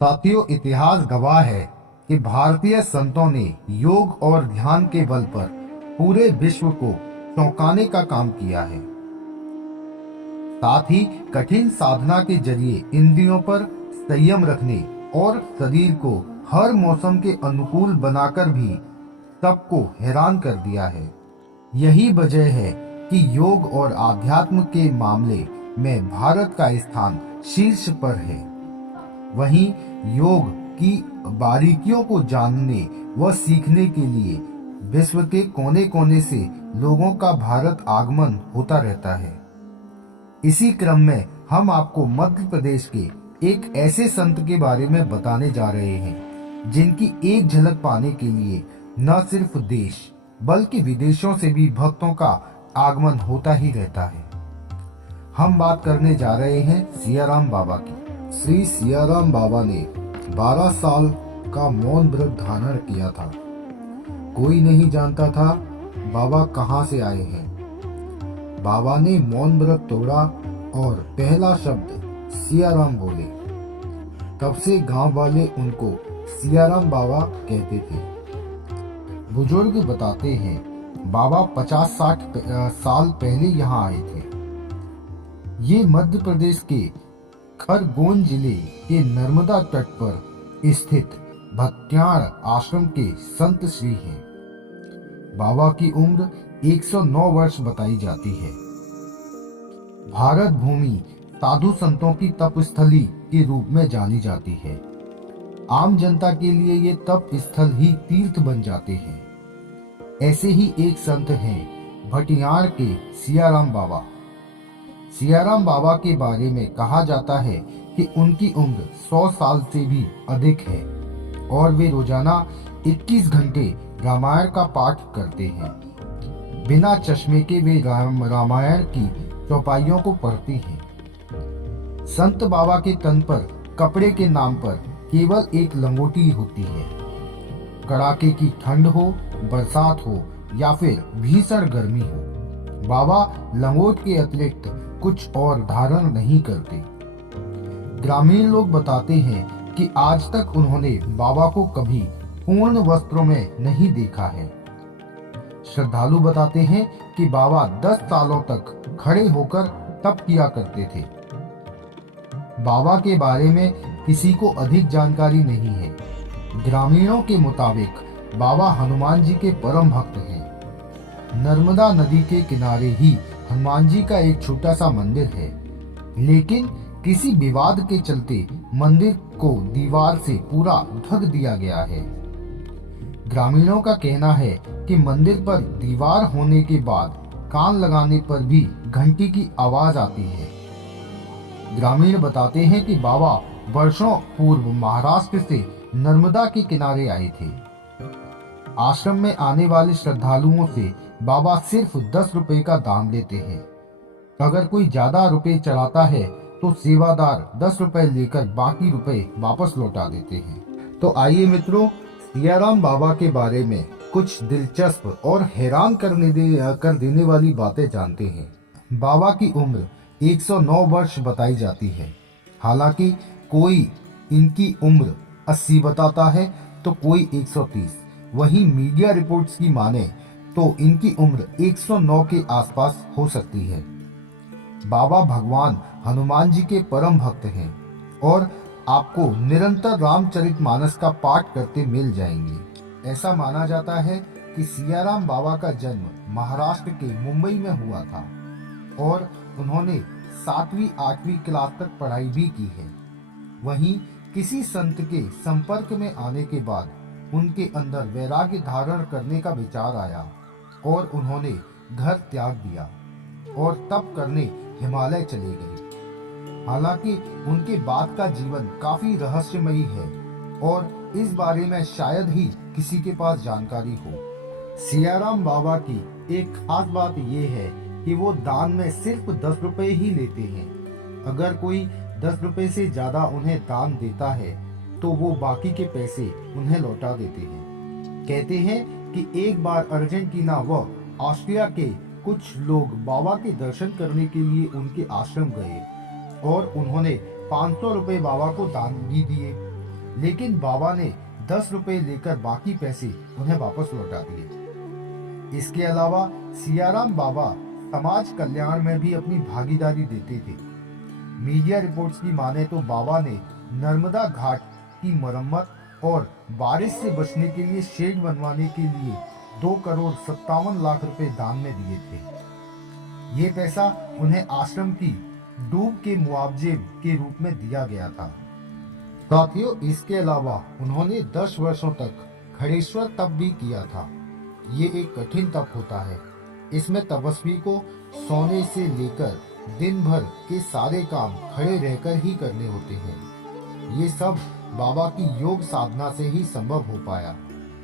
साथियों, इतिहास गवाह है कि भारतीय संतों ने योग और ध्यान के बल पर पूरे विश्व को चौंकाने का काम किया है। साथ ही कठिन साधना के जरिए इंद्रियों पर संयम रखने और शरीर को हर मौसम के अनुकूल बनाकर भी सबको हैरान कर दिया है। यही वजह है कि योग और आध्यात्म के मामले में भारत का स्थान शीर्ष पर है। वहीं योग की बारीकियों को जानने व सीखने के लिए विश्व के कोने कोने से लोगों का भारत आगमन होता रहता है। इसी क्रम में हम आपको मध्य प्रदेश के एक ऐसे संत के बारे में बताने जा रहे हैं जिनकी एक झलक पाने के लिए न सिर्फ देश बल्कि विदेशों से भी भक्तों का आगमन होता ही रहता है। हम बात करने जा रहे हैं सियाराम बाबा की। श्री सियाराम बाबा ने 12 साल का मौन व्रत धारण किया था। कोई नहीं जानता था बाबा कहाँ से आए हैं। बाबा ने मौन व्रत तोड़ा और पहला शब्द सियाराम बोले। तब से गांव वाले उनको सियाराम बाबा कहते थे। बुजुर्ग बताते हैं बाबा 50-60 साल पहले यहाँ आए थे। ये मध्य प्रदेश के खरगोन जिले के नर्मदा तट पर स्थित भट्याण आश्रम के संत श्री हैं। बाबा की उम्र 109 वर्ष बताई जाती है। भारत भूमि साधु संतों की तपस्थली के रूप में जानी जाती है। आम जनता के लिए ये तप स्थल ही तीर्थ बन जाते हैं। ऐसे ही एक संत हैं भटियाण के सियाराम बाबा। सियाराम बाबा के बारे में कहा जाता है कि उनकी उम्र 100 साल से भी अधिक है और वे रोजाना 21 घंटे रामायण का पाठ करते हैं। बिना चश्मे के वे रामायण की चौपाइयों को पढ़ते हैं। संत बाबा के तन पर कपड़े के नाम पर केवल एक लंगोटी होती है। कड़ाके की ठंड हो, बरसात हो या फिर भीषण गर्मी हो, बाबा लंगोट के अतिरिक्त कुछ और धारण नहीं करते। ग्रामीण लोग बताते हैं कि आज तक उन्होंने बाबा को कभी पूर्ण वस्त्रों में नहीं देखा है। श्रद्धालु बताते हैं कि बाबा 10 सालों तक खड़े होकर तप किया करते थे। बाबा के बारे में किसी को अधिक जानकारी नहीं है। ग्रामीणों के मुताबिक बाबा हनुमान जी के परम भक्त हैं। नर्मदा नदी के किनारे ही हनुमान जी का एक छोटा सा मंदिर है, लेकिन किसी विवाद के चलते मंदिर को दीवार से पूरा ढक दिया गया है। ग्रामीणों का कहना है कि मंदिर पर दीवार होने के बाद कान लगाने पर भी घंटी की आवाज आती है। ग्रामीण बताते हैं कि बाबा वर्षों पूर्व महाराष्ट्र से नर्मदा के किनारे आए थे। आश्रम में आने वाले श्रद्धालुओं से बाबा सिर्फ 10 रुपए का दाम लेते हैं। अगर कोई ज्यादा रुपए चढ़ाता है तो सेवादार 10 रुपए लेकर बाकी रुपए वापस लौटा देते हैं। तो आइए मित्रों, सियाराम बाबा के बारे में कुछ दिलचस्प और हैरान कर देने वाली बातें जानते हैं। बाबा की उम्र 109 वर्ष बताई जाती है। हालांकि कोई इनकी उम्र 80 बताता है तो कोई 130। वहीं मीडिया रिपोर्ट्स की माने तो इनकी उम्र 109 के आसपास हो सकती है। बाबा भगवान हनुमान जी के परम भक्त हैं और आपको निरंतर रामचरितमानस का पाठ करते मिल जाएंगे। ऐसा माना जाता है कि सियाराम बाबा का जन्म महाराष्ट्र के मुंबई में हुआ था और उन्होंने 7वीं-8वीं क्लास तक पढ़ाई भी की है। वहीं किसी संत के संपर्क में आने के बाद उनके अंदर वैराग्य धारण करने का विचार आया और उन्होंने घर त्याग दिया और तप करने हिमालय चले गए। हालांकि उनके बाद का जीवन काफी रहस्यमयी है और इस बारे में शायद ही किसी के पास जानकारी हो। सियाराम बाबा की एक खास बात यह है कि वो दान में सिर्फ 10 रुपए ही लेते हैं। अगर कोई 10 रुपए से ज्यादा उन्हें दान देता है तो वो बाकी के पैसे उन्हें लौटा देते हैं। कहते हैं कि एक बार अर्जेंटीना व ऑस्ट्रिया के कुछ लोग बाबा के दर्शन करने के लिए उनके आश्रम गए और उन्होंने 500 रुपए बाबा को दान भी दिए। लेकिन बाबा ने 10 रुपए लेकर बाकी पैसे उन्हें वापस लौटा दिए। इसके अलावा सियाराम बाबा समाज कल्याण में भी अपनी भागीदारी देते थे। मीडिया रिपोर्ट्स की माने तो बाबा ने नर्मदा घाट की मरम्मत और बारिश से बचने के लिए शेड बनवाने के लिए 2,57 करोड़ रुपए दान में दिए थे। ये पैसा उन्हें आश्रम की डूब के मुआवजे के रूप में दिया गया था। साथियों, इसके अलावा उन्होंने 10 वर्षों तक खड़ेश्वर तप भी किया था। ये एक कठिन तप होता है। इसमें तपस्वी को सोने से लेकर दिन भर के सारे काम खड़े रहकर ही करने होते हैं। ये सब बाबा की योग साधना से ही संभव हो पाया।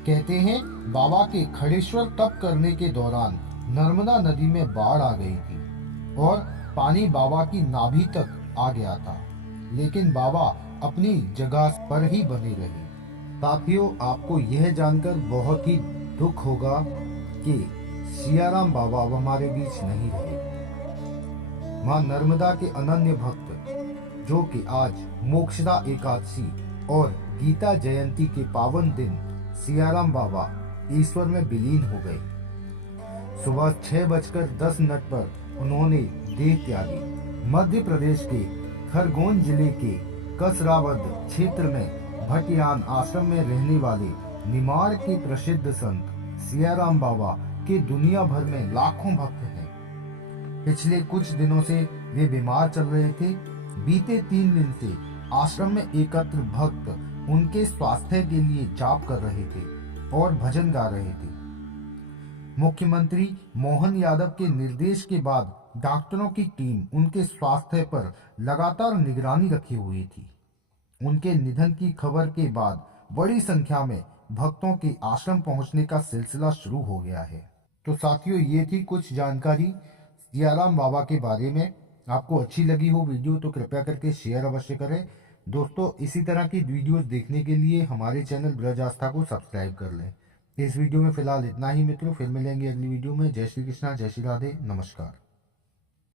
कहते हैं बाबा के खड़ेश्वर तप करने के दौरान नर्मदा नदी में बाढ़ आ गई थी और पानी बाबा की नाभि तक आ गया था, लेकिन बाबा अपनी जगह पर ही बने रहे। साथियों, आपको यह जानकर बहुत ही दुख होगा कि सियाराम बाबा अब हमारे बीच नहीं रहे। मां नर्मदा के अनन्य भक्त जो कि आज मोक्षदा एकादशी और गीता जयंती के पावन दिन सियाराम बाबा ईश्वर में विलीन हो गए। सुबह 6:10 पर उन्होंने देह त्यागी। मध्य प्रदेश के खरगोन जिले के कसरावद क्षेत्र में भटियान आश्रम में रहने वाले निमाड़ के प्रसिद्ध संत सियाराम बाबा के दुनिया भर में लाखों भक्त हैं। पिछले कुछ दिनों से वे बीमार चल रहे थे। बीते 3 दिन से आश्रम में एकत्र भक्त उनके स्वास्थ्य के लिए जाप कर रहे थे और भजन गा रहे थे। मुख्यमंत्री मोहन यादव के निर्देश के बाद डॉक्टरों की टीम उनके स्वास्थ्य पर लगातार निगरानी रखी हुई थी। उनके निधन की खबर के बाद बड़ी संख्या में भक्तों के आश्रम पहुंचने का सिलसिला शुरू हो गया है। तो साथियों, ये थी कुछ जानकारी सियाराम बाबा के बारे में। आपको अच्छी लगी हो वीडियो तो कृपया करके शेयर अवश्य करें। दोस्तों, इसी तरह की वीडियोस देखने के लिए हमारे चैनल ब्रज आस्था को सब्सक्राइब कर लें। इस वीडियो में फिलहाल इतना ही मित्रों, फिर मिलेंगे अगली वीडियो में। जय श्री कृष्णा, जय श्री राधे, नमस्कार।